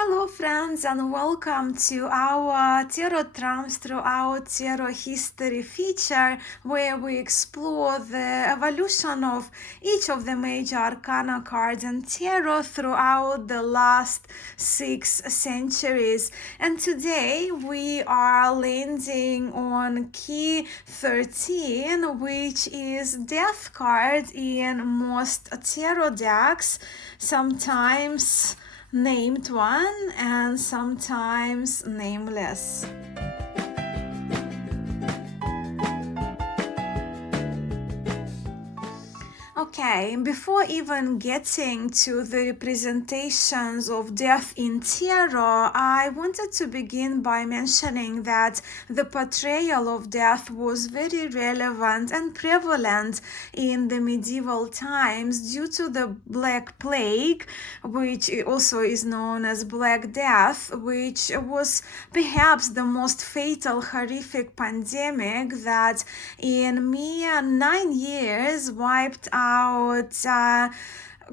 Hello friends and welcome to our Tarot Trumps Throughout Tarot History feature where we explore the evolution of each of the major arcana cards in Tarot throughout the last 6 centuries. And today we are landing on key 13, which is Death card in most tarot decks, sometimes named one and sometimes nameless. Okay, before even getting to the representations of death in tarot, I wanted to begin by mentioning that the portrayal of death was very relevant and prevalent in the medieval times due to the Black Plague, which also is known as Black Death, which was perhaps the most fatal, horrific pandemic that in mere 9 years wiped out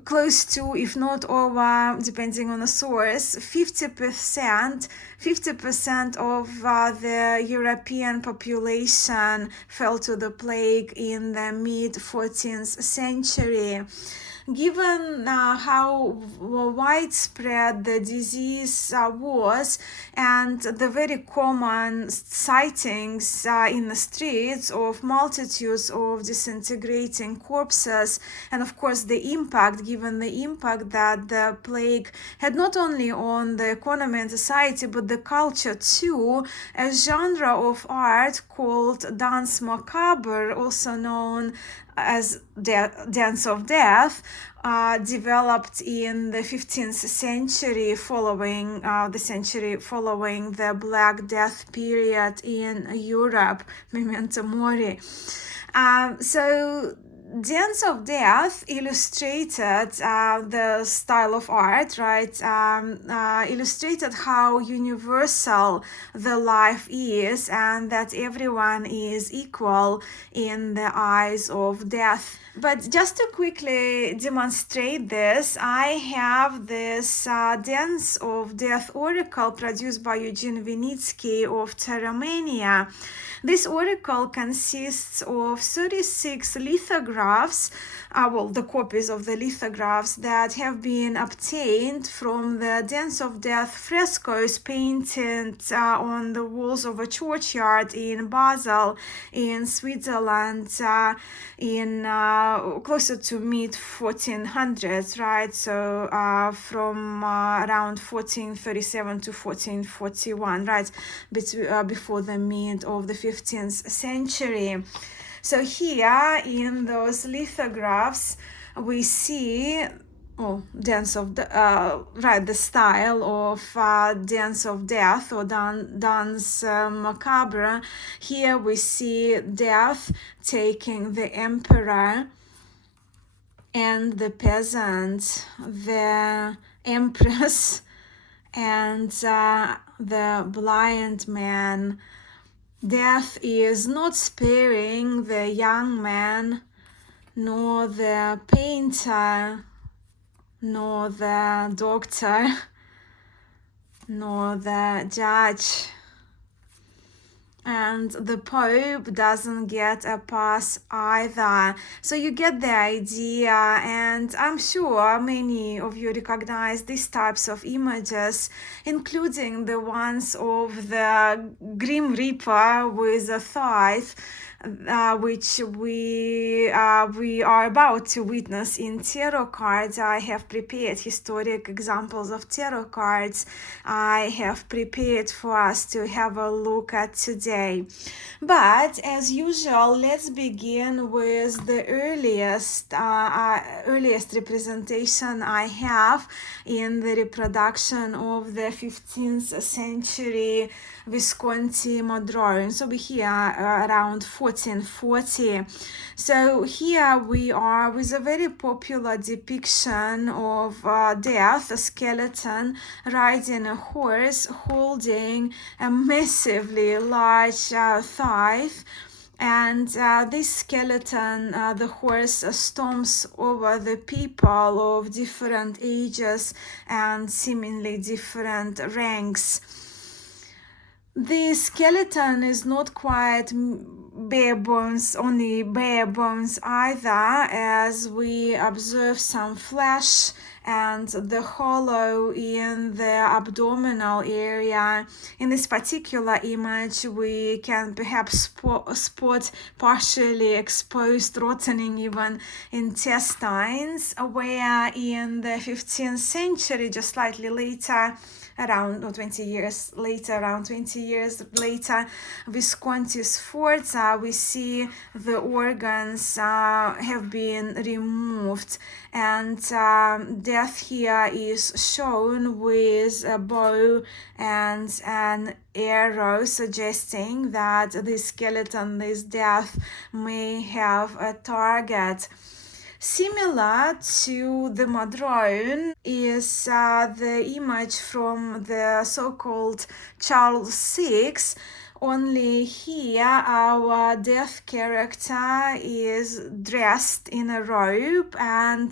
close to, if not over, depending on the source, 50% of the European population fell to the plague in the mid-14th century. Given how widespread the disease was and the very common sightings in the streets of multitudes of disintegrating corpses, and of course given the impact that the plague had not only on the economy and society but the culture too, a genre of art called dance macabre, also known as Dance of Death, developed in the 15th century following the Black Death period in Europe, Memento Mori. So Dance of Death illustrated the style of art, right? Illustrated how universal the life is and that everyone is equal in the eyes of death. But just to quickly demonstrate this, I have this Dance of Death oracle produced by Eugene Vinitsky of Taromania. This oracle consists of 36 lithographs, the copies of the lithographs that have been obtained from the Dance of Death frescoes painted on the walls of a churchyard in Basel, in Switzerland, in closer to mid-1400s, right? So from around 1437 to 1441, right? Before the mid of the 15th century. So here in those lithographs we see the style of Dance of Death or Dance Macabre. Here we see Death taking the emperor and the peasant, the empress, and the blind man. Death is not sparing the young man, nor the painter, nor the doctor, nor the judge. And the Pope doesn't get a pass either. So you get the idea, and I'm sure many of you recognize these types of images, including the ones of the Grim Reaper with a scythe, which we are about to witness in tarot cards. I have prepared historic examples of tarot cards I have prepared for us to have a look at today. But as usual, let's begin with the earliest representation I have in the reproduction of the 15th century Visconti Madrone. So we here around 1440. So here we are with a very popular depiction of Death, a skeleton riding a horse holding a massively large scythe. And this skeleton, the horse, stomps over the people of different ages and seemingly different ranks. The skeleton is not quite bare bones, only bare bones either, as we observe some flesh and the hollow in the abdominal area. In this particular image, we can perhaps spot partially exposed, rotting even intestines, where in the 15th century, just slightly later, around 20 years later, Visconti Sforza, we see the organs have been removed, and death here is shown with a bow and an arrow, suggesting that this skeleton, this death, may have a target. Similar to the madrone is the image from the so-called Charles VI, only here our death character is dressed in a robe and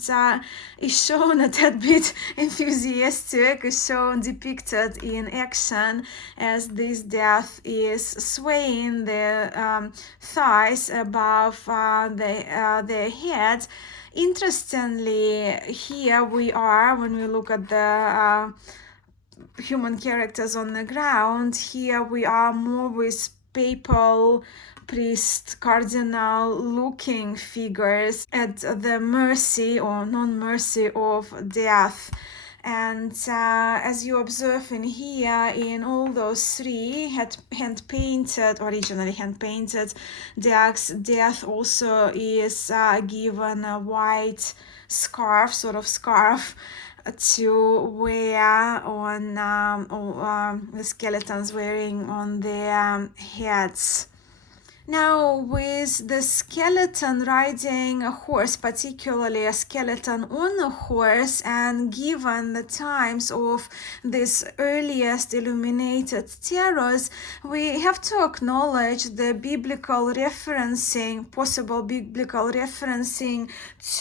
is shown a tad bit enthusiastic, is shown depicted in action as this death is swaying the thighs above their head. Interestingly, here we are, when we look at the human characters on the ground, here we are more with papal, priest, cardinal looking figures at the mercy or non-mercy of death. And as you observe in here, in all those three originally hand-painted decks, death also is given a white scarf, sort of scarf, to wear on the skeletons wearing on their heads. Now, with the skeleton riding a horse, particularly a skeleton on a horse, and given the times of these earliest illuminated tarots, we have to acknowledge the possible biblical referencing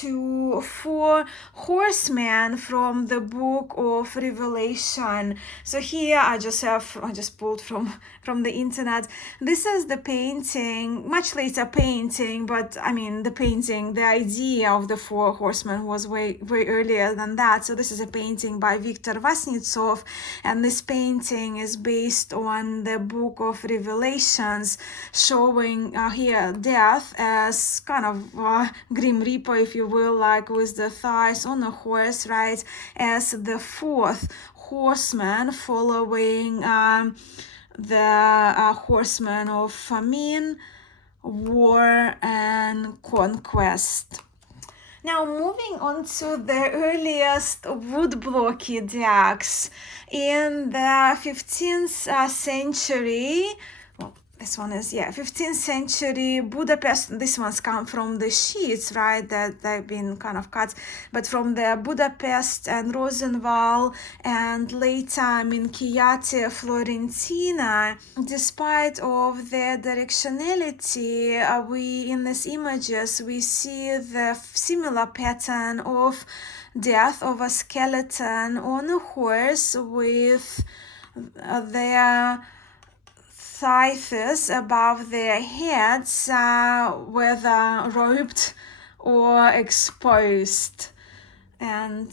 to 4 horsemen from the book of Revelation. So here I just pulled from the internet. This is the painting, much later painting, but I mean the idea of the 4 horsemen was way earlier than that. So this is a painting by Viktor Vasnitsov, and this painting is based on the book of Revelations, showing here death as kind of Grim Reaper, if you will, like with the thighs on a horse, right, as the 4th horseman, following the horsemen of famine, war, and conquest. Now, moving on to the earliest woodblocky decks. In the 15th century, this one is, 15th century Budapest. This one's come from the sheets, right, that they've been kind of cut, but from the Budapest and Rosenwald and later Minchiate Florentina. Despite of their directionality, we in these images we see the similar pattern of death of a skeleton on a horse with their scythes above their heads, whether robed or exposed. And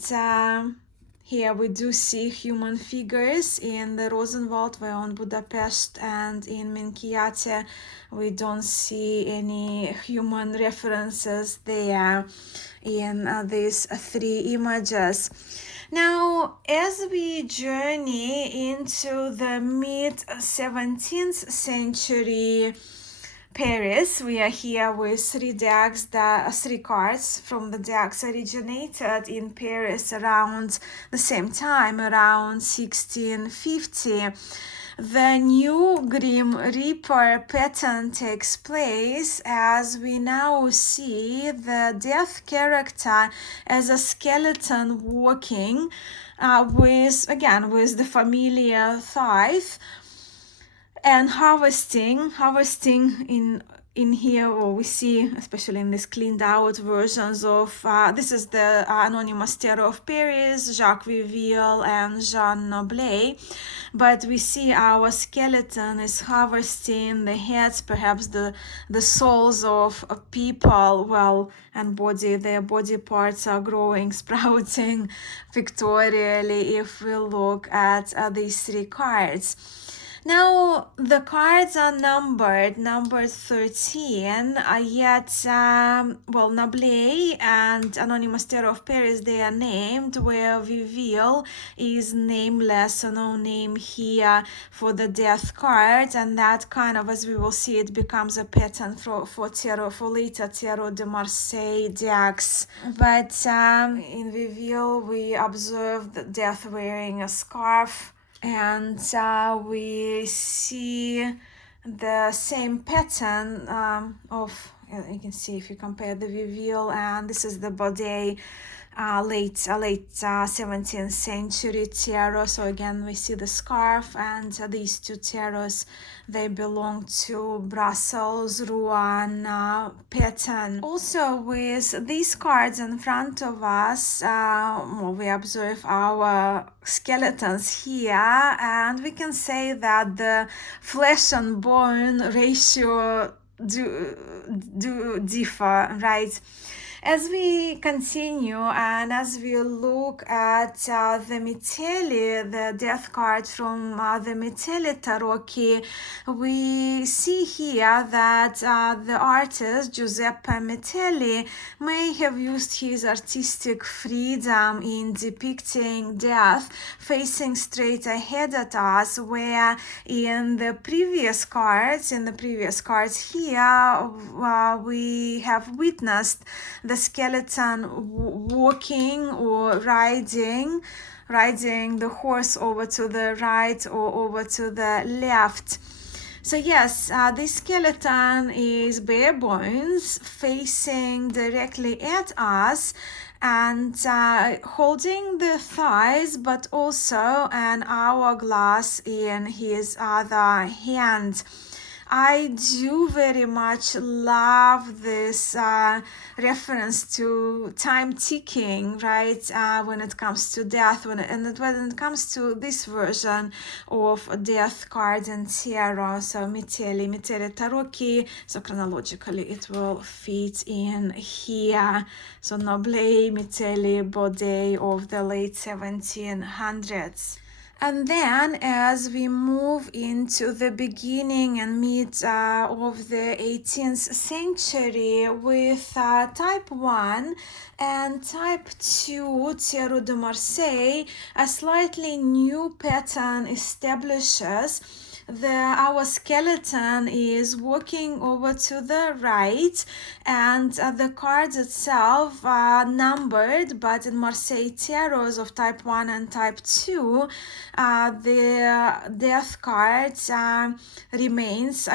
here we do see human figures in the Rosenwald, where on Budapest, and in Minchiate we don't see any human references there in these 3 images. Now, as we journey into the mid-17th century Paris, we are here with 3 decks, 3 cards from the decks originated in Paris around the same time, around 1650. The new Grim Reaper pattern takes place as we now see the death character as a skeleton walking with the familiar scythe and harvesting in in here, or we see, especially in these cleaned out versions of, this is the Anonymous Tarot of Paris, Jacques Viviel and Jean Noblet, but we see our skeleton is harvesting the heads, perhaps the souls of people, well, and body, their body parts are growing, sprouting pictorially if we look at these three cards. Now, the cards are numbered 13, yet, well, Noblet and Anonymous Tarot of Paris, they are named, where Viviel is nameless, so no name here for the death card, and that kind of, as we will see, it becomes a pattern for tarot, for later Tarot de Marseille decks. But in Viviel, we observe the death wearing a scarf, and we see the same pattern of, you can see if you compare the Viviel, and this is the Bodet late 17th century tarot. So again, we see the scarf, and these two tarots, they belong to Brussels Rouen pattern. Also, with these cards in front of us, we observe our skeletons here, and we can say that the flesh and bone ratio do differ, right? As we continue and as we look at the Mitelli, the death card from the Mitelli Tarot key, we see here that the artist Giuseppe Mitelli may have used his artistic freedom in depicting death facing straight ahead at us, where in the previous cards here, we have witnessed the skeleton walking or riding the horse over to the right or over to the left. So yes, this skeleton is bare bones, facing directly at us, and holding the thighs, but also an hourglass in his other hand. I do very much love this reference to time ticking, right? When it comes to death, when it comes to this version of death card and tarot. So Mitelli Tarot key. So chronologically, it will fit in here. So Noblet, Mitelli, Bodet of the late 1700s. And then as we move into the beginning and mid of the 18th century with type 1 and type 2 Tarot de Marseille, a slightly new pattern establishes. Our skeleton is walking over to the right, and the cards itself are numbered, but in Marseille tarots of type 1 and type 2, the death cards remains,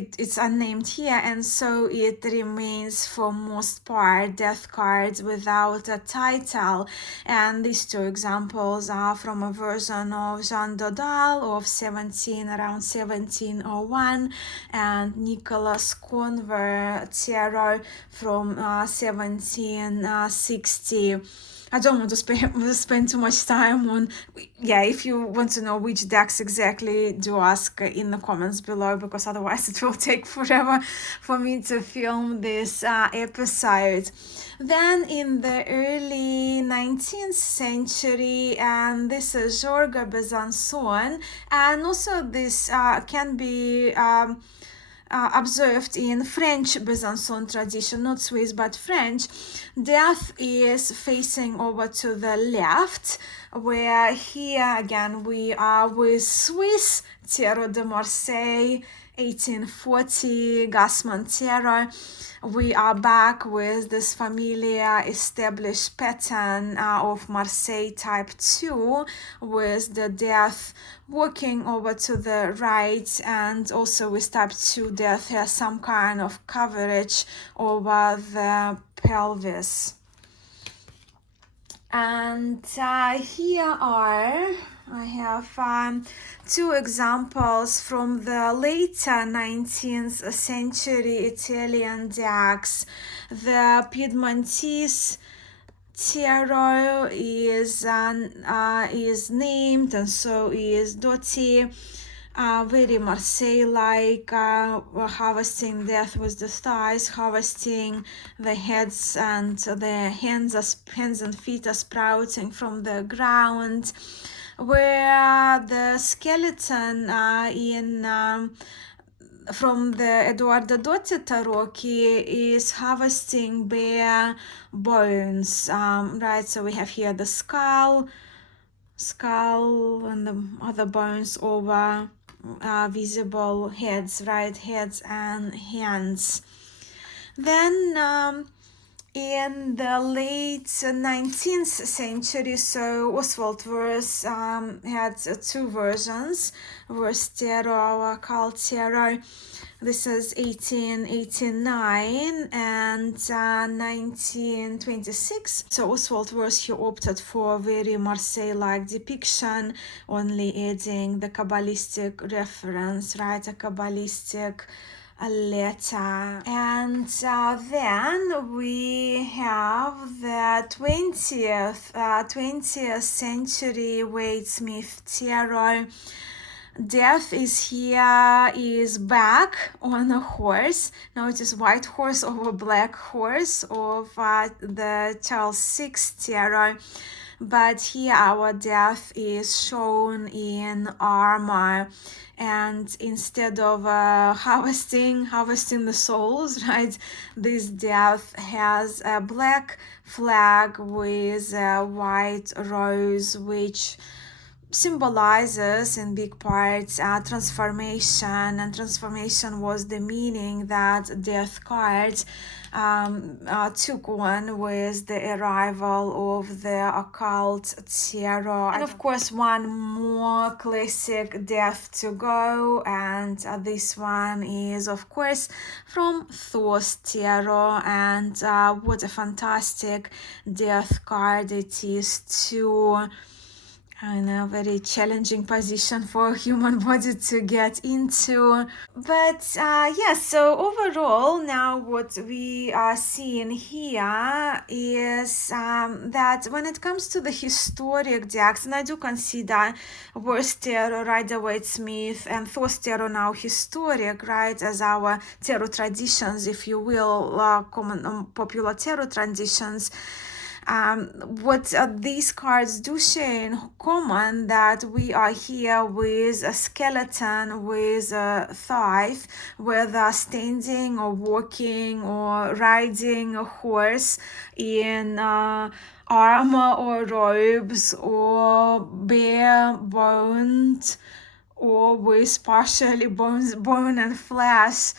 it's unnamed here, and so it remains for most part death cards without a title. And these two examples are from a version of Jean Dodal of around 1701, and Nicholas Conver Tarot from 1760. I don't want to spend too much time on, if you want to know which decks exactly, do ask in the comments below, because otherwise it will take forever for me to film this episode. Then in the early 19th century, and this is Georges Besançon, and also this can be observed in French Besançon tradition, not Swiss but French. Death is facing over to the left, where here again we are with Swiss Tarot de Marseille 1840 Gassman Tarot. We are back with this familiar established pattern of Marseille type 2, with the death walking over to the right, and also with type 2 death has some kind of coverage over the pelvis. And here are I have two examples from the later 19th century Italian decks. The Piedmontese Tarot is named, and so is Dotti. Very Marseille-like, harvesting death with the thighs, harvesting the heads, and the hands and feet are sprouting from the ground, where the skeleton from the Bodet Tarot is harvesting bare bones, right? So we have here the skull and the other bones over visible heads, right? Heads and hands. Then in the late 19th century, so Oswald Verse had two versions, Verse Tarot, Occult Tarot. This is 1889 and 1926. So Oswald Verse, he opted for a very Marseille-like depiction, only adding the Kabbalistic reference, right? A Kabbalistic letter. And then we have the 20th century Wade Smith Tarot. Death is back on a horse. Notice white horse over black horse of the Charles VI Tarot. But here our death is shown in armor, and instead of harvesting the souls, right, this death has a black flag with a white rose, which symbolizes in big parts transformation, and transformation was the meaning that death card took on with the arrival of the occult tarot. And of course one more classic death to go, and this one is of course from Thor's Tarot, and what a fantastic death card it is too. In a very challenging position for a human body to get into. But yes, so overall now what we are seeing here is that when it comes to the historic decks, and I do consider Verse Tarot, Rider-Waite-Smith, and Thor's Tarot now historic, right, as our tarot traditions, if you will, common popular tarot traditions. What these cards do share in common, that we are here with a skeleton with a thigh, whether standing or walking or riding a horse in armor or robes, or bare boned, or with partially bone and flesh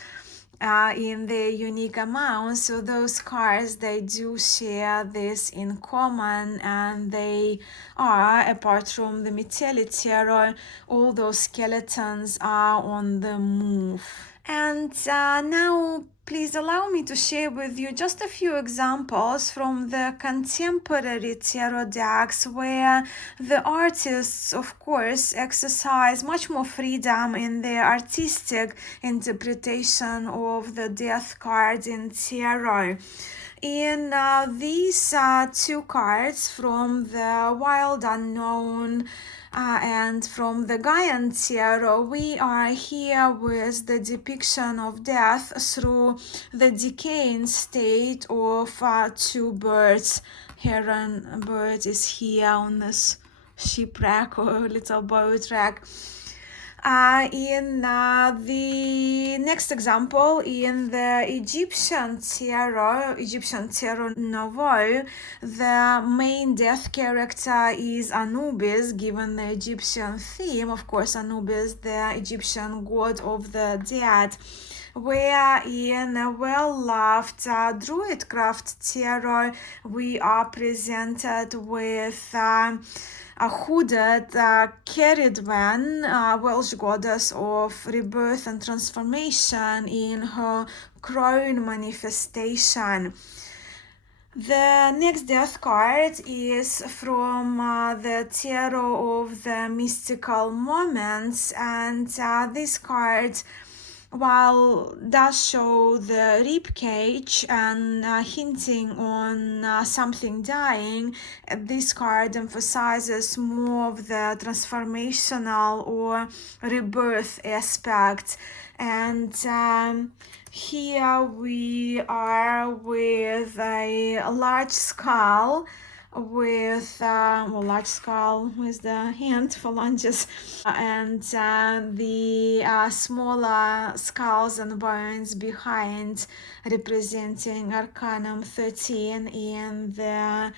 in their unique amounts. So those cards, they do share this in common, and they are, apart from the Metelli Tarot, all those skeletons are on the move. And now please allow me to share with you just a few examples from the contemporary tarot decks, where the artists, of course, exercise much more freedom in their artistic interpretation of the death cards in tarot. In these two cards from the Wild Unknown and from the Gaian Tarot, we are here with the depiction of death through the decaying state of two birds. Heron bird is here on this shipwreck or little boat wreck. In the next example, in the Egyptian Tarot Nouveau, the main death character is Anubis, given the Egyptian theme. Of course, Anubis, the Egyptian god of the dead. Where in a well-loved Druidcraft Tarot, we are presented with a hooded Ceridwen, Welsh goddess of rebirth and transformation, in her crone manifestation. The next death card is from the Tarot of the Mystical Moments, and this card, while does show the rib cage and hinting on something dying, this card emphasizes more of the transformational or rebirth aspect. And here we are with a large skull with large skull with the hand phalanges, and the smaller skulls and bones behind, representing Arcanum XIII in the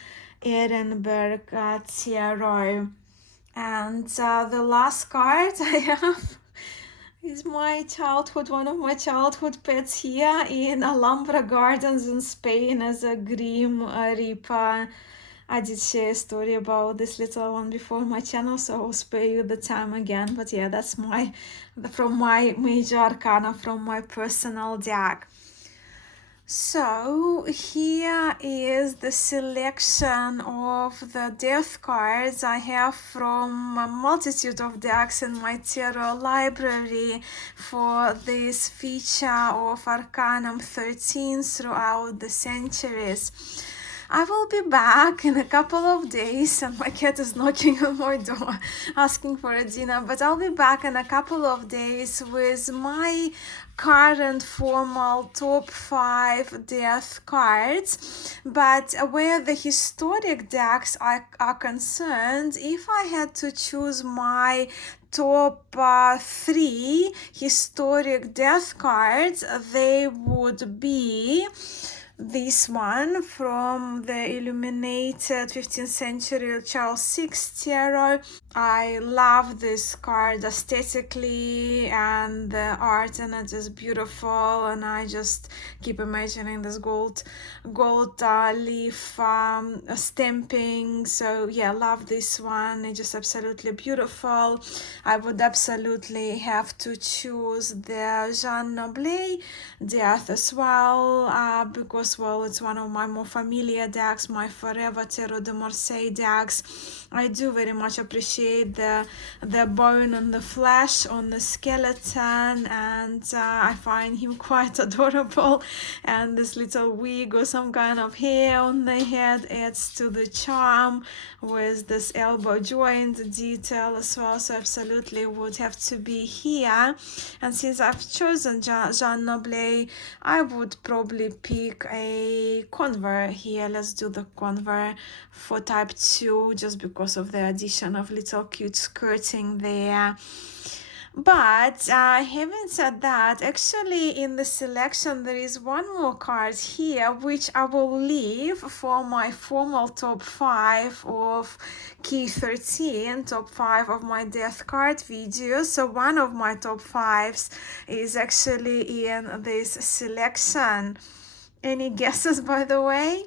Edinburgh Tarot. And the last card I have is my childhood, one of my childhood pets here in Alhambra Gardens in Spain as a Grim Reaper. I did share a story about this little one before on my channel, so I'll spare you the time again. But yeah, that's from my major arcana from my personal deck. So here is the selection of the death cards I have from a multitude of decks in my tarot library for this feature of Arcanum XIII throughout the centuries. I will be back in a couple of days, and my cat is knocking on my door asking for a dinner, but I'll be back in a couple of days with my current formal top 5 death cards. But where the historic decks are concerned, if I had to choose my top 3 historic death cards, they would be this one from the illuminated 15th century Charles VI Tarot. I love this card aesthetically, and the art in it is beautiful, and I just keep imagining this gold leaf stamping. So yeah, love this one. It's just absolutely beautiful. I would absolutely have to choose the Jean Noble Death as well, because well, it's one of my more familiar decks, my forever Tarot de Marseille decks. I do very much appreciate the bone and the flesh on the skeleton, and I find him quite adorable, and this little wig or some kind of hair on the head adds to the charm, with this elbow joint detail as well. So absolutely would have to be here. And since I've chosen Jean Noble, I would probably pick a convert here. Let's do the convert for type 2, just because of the addition of little cute skirting there. But having said that, actually in the selection there is one more card here which I will leave for my formal top 5 of key 13, top 5 of my death card video. So one of my top 5s is actually in this selection. Any guesses, by the way?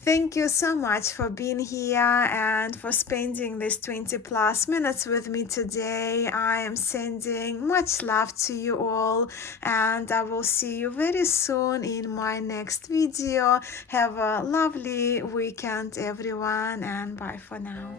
Thank you so much for being here and for spending these 20 plus minutes with me today. I am sending much love to you all, and I will see you very soon in my next video. Have a lovely weekend, everyone, and bye for now.